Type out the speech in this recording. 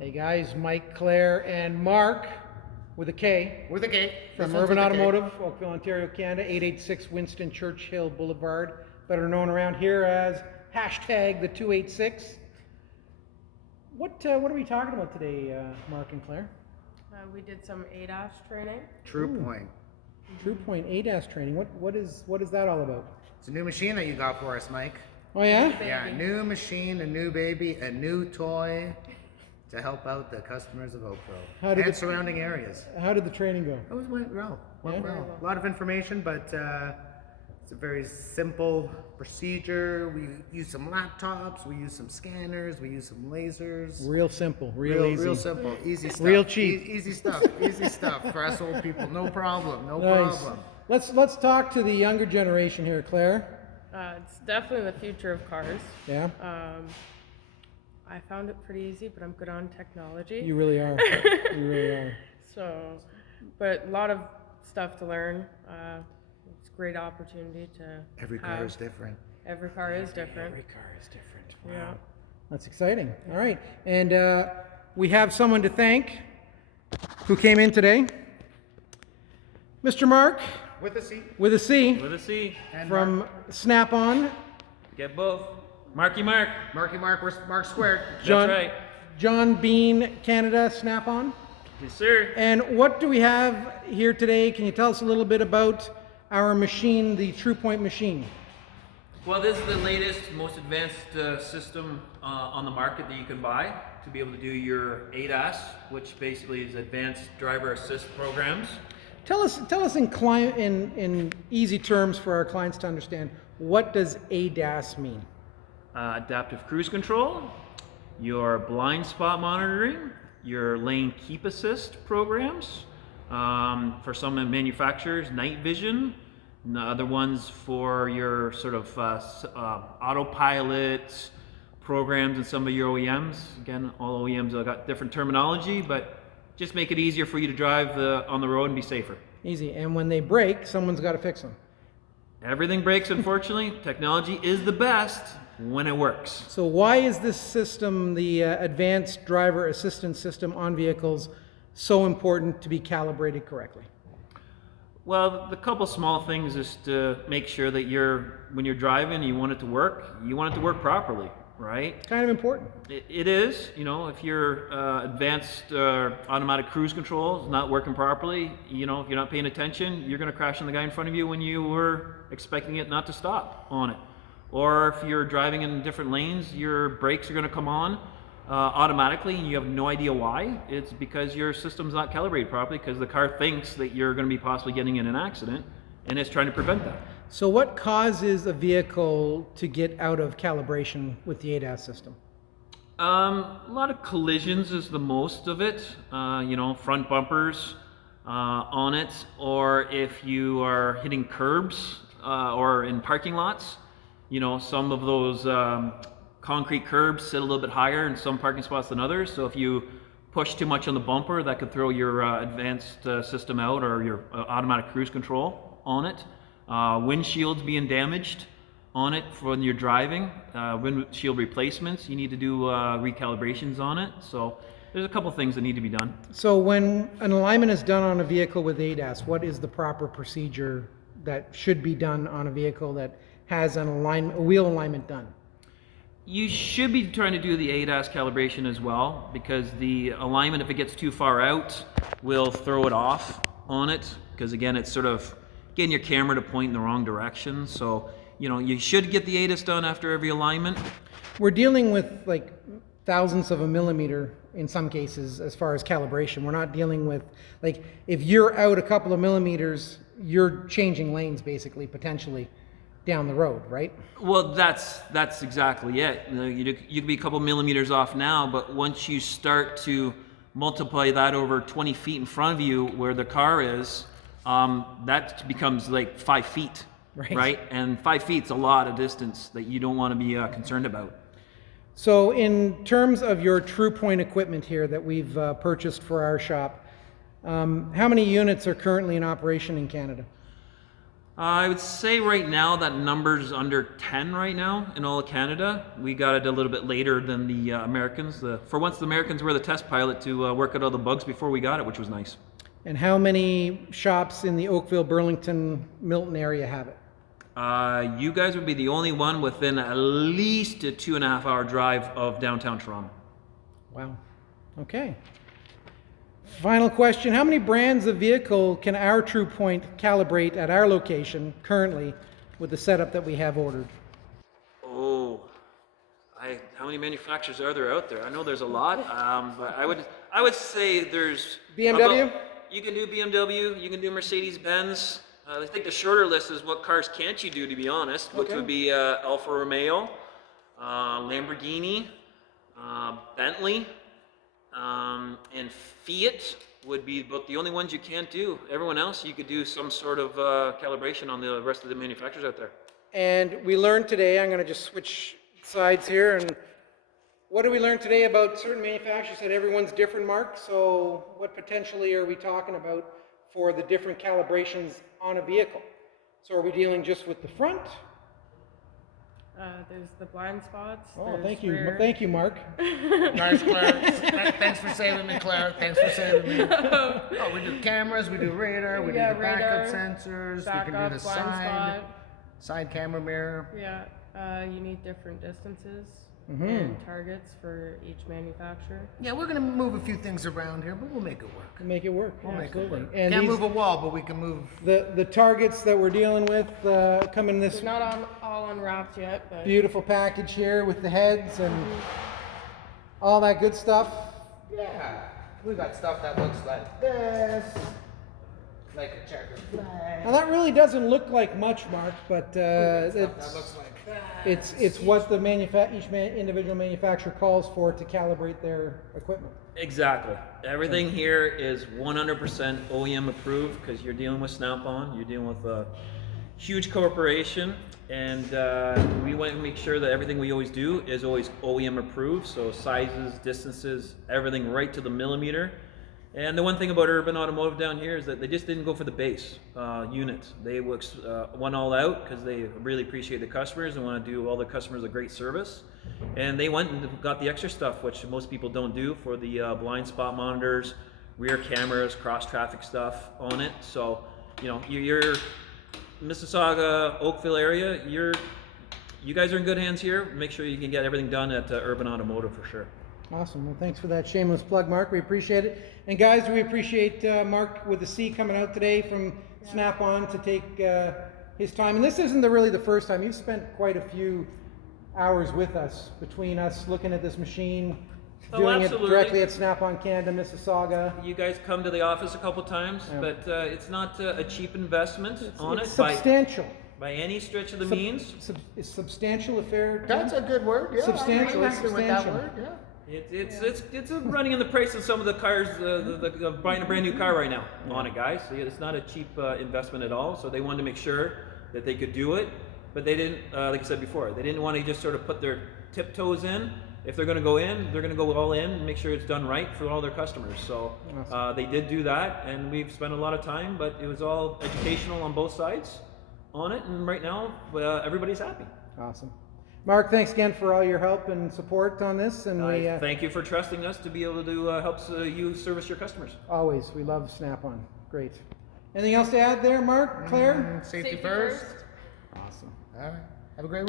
Hey guys, Mike, Claire, and Mark with a K. With a K. From Urban Automotive, Oakville, Ontario, Canada, 886 Winston Churchill Boulevard, better known around here as hashtag the 286. What are we talking about today, Mark and Claire? We did some ADAS training. Tru-Point. Tru-Point ADAS training. What is that all about? It's a new machine that you got for us, Mike. Oh yeah? Yeah, a new machine, a new baby, a new toy to help out the customers of Oakville and surrounding areas. How did the training go? It went well. Yeah? A lot of information, but it's a very simple procedure. We use some laptops, we use some scanners, we use some lasers. Real simple, real easy. Real simple, easy stuff. Real cheap. Easy stuff, easy stuff for us old people. No problem, no Nice. problem. Let's talk to the younger generation here, Claire. It's definitely the future of cars. Yeah? I found it pretty easy, but I'm good on technology. You really are. You really are. So, but a lot of stuff to learn. It's a great opportunity to Every car is different. Every car is different. Every car is different. Wow. Yeah. That's exciting. All right. And we have someone to thank who came in today. Mr. Mark, With a C. with a C, With a C. And from Snap-on. Get both. Marky Mark. Marky Mark, Mark squared. John, That's right. John Bean, Canada, Snap-on. Yes, sir. And what do we have here today? Can you tell us a little bit about our machine, the Tru-Point machine? Well, this is the latest, most advanced system on the market that you can buy to be able to do your ADAS, which basically is advanced driver assist programs. Tell us in easy terms for our clients to understand, what does ADAS mean? Adaptive cruise control, your blind spot monitoring, your lane keep assist programs, for some manufacturers, night vision, and the other ones for your sort of autopilot programs and some of your OEMs. Again, all OEMs have got different terminology, but just make it easier for you to drive on the road and be safer. Easy. And when they break, someone's got to fix them. Everything breaks, unfortunately. Technology is the best when it works. So why is this system, the advanced driver assistance system on vehicles, so important to be calibrated correctly? Well, the couple small things is to make sure that when you're driving, you want it to work properly, right? Kind of important. It is, if your advanced automatic cruise control is not working properly, if you're not paying attention, you're going to crash on the guy in front of you when you were expecting it not to stop on it. Or if you're driving in different lanes, your brakes are going to come on automatically and you have no idea why. It's because your system's not calibrated properly, because the car thinks that you're going to be possibly getting in an accident and it's trying to prevent that. So what causes a vehicle to get out of calibration with the ADAS system? A lot of collisions is the most of it, front bumpers on it, or if you are hitting curbs or in parking lots. Some of those concrete curbs sit a little bit higher in some parking spots than others. So if you push too much on the bumper, that could throw your advanced system out, or your automatic cruise control on it. Windshields being damaged on it when you're driving. Windshield replacements, you need to do recalibrations on it. So there's a couple things that need to be done. So when an alignment is done on a vehicle with ADAS, what is the proper procedure that should be done on a vehicle that has a wheel alignment done? You should be trying to do the ADAS calibration as well, because the alignment, if it gets too far out, will throw it off on it, because again, it's sort of getting your camera to point in the wrong direction. So, you should get the ADAS done after every alignment. We're dealing with like thousandths of a millimeter in some cases as far as calibration. We're not dealing with, like, if you're out a couple of millimeters, you're changing lanes basically, potentially down the road, right? Well, that's exactly it. You could be a couple millimeters off now, but once you start to multiply that over 20 feet in front of you where the car is, that becomes like 5 feet, right? And 5 feet's a lot of distance that you don't want to be concerned about. So in terms of your Tru-Point equipment here that we've purchased for our shop, how many units are currently in operation in Canada? I would say right now that number's under 10 right now in all of Canada. We got it a little bit later than the Americans. For once, the Americans were the test pilot to work out all the bugs before we got it, which was nice. And how many shops in the Oakville, Burlington, Milton area have it? You guys would be the only one within at least a 2.5 hour drive of downtown Toronto. Wow. Okay. Final question. How many brands of vehicle can our Tru-Point calibrate at our location currently with the setup that we have ordered? Oh, how many manufacturers are there out there? I know there's a lot, but I would say there's... BMW? You can do BMW, you can do Mercedes-Benz. I think the shorter list is what cars can't you do, to be honest, which would be Alfa Romeo, Lamborghini, Bentley, and Fiat would be about the only ones you can't do. Everyone else, you could do some sort of calibration on the rest of the manufacturers out there. And we learned today, I'm going to just switch sides here, and what did we learn today about certain manufacturers? That everyone's different, Mark, so what potentially are we talking about for the different calibrations on a vehicle? So are we dealing just with the front? There's the blind spots. Oh, there's thank you. rear. Thank you, Mark. Nice, Claire. Thanks for saving me, Claire. Thanks for saving me. Oh, we do cameras, we do radar, we do the backup sensors, we can do the blind side camera mirror. Yeah, you need different distances and targets for each manufacturer. Yeah, we're gonna move a few things around here, but we'll make it work. Make it work. We'll make it work. And Can't these, move a wall, but we can move. the targets that we're dealing with come in this They're not all unwrapped yet, but beautiful package here with the heads and all that good stuff. Yeah, we got stuff that looks like this, like a checkered flag. Now that really doesn't look like much, Mark, but Stuff that looks like that. it's what the individual manufacturer calls for to calibrate their equipment. Exactly. Everything here is 100% OEM approved because you're dealing with Snap-on, you're dealing with a huge corporation, and we want to make sure that everything we always do is always OEM approved, so sizes, distances, everything right to the millimeter. And the one thing about Urban Automotive down here is that they just didn't go for the base unit. They went all out because they really appreciate the customers and want to do all the customers a great service. And they went and got the extra stuff, which most people don't do, for the blind spot monitors, rear cameras, cross traffic stuff on it. So, you know, you're Mississauga, Oakville area, you guys are in good hands here. Make sure you can get everything done at Urban Automotive for sure. Awesome. Well, thanks for that shameless plug, Mark. We appreciate it. And guys, we appreciate Mark with the C coming out today from Snap-on to take his time. And this isn't really the first time. You've spent quite a few hours with us, between us looking at this machine, doing it directly at Snap-on Canada, Mississauga. You guys come to the office a couple times, but it's not a cheap investment It's substantial. by any stretch of the means. It's substantial affair. That's a good word. Yeah, Substantial, I'm it's happy with that substantial. word. Yeah. It's running in the price of some of the cars, buying a brand new car right now on it, guys. It's not a cheap investment at all. So they wanted to make sure that they could do it, but they didn't, like I said before, they didn't want to just sort of put their tiptoes in. If they're going to go in, they're going to go all in and make sure it's done right for all their customers. So they did do that, and we've spent a lot of time, but it was all educational on both sides on it, and right now everybody's happy. Awesome. Mark, thanks again for all your help and support on this, and we thank you for trusting us to be able to help you service your customers. always, we love Snap-on. Great. Anything else to add there, Mark, Claire? Safety first. Awesome. All right. Have a great week.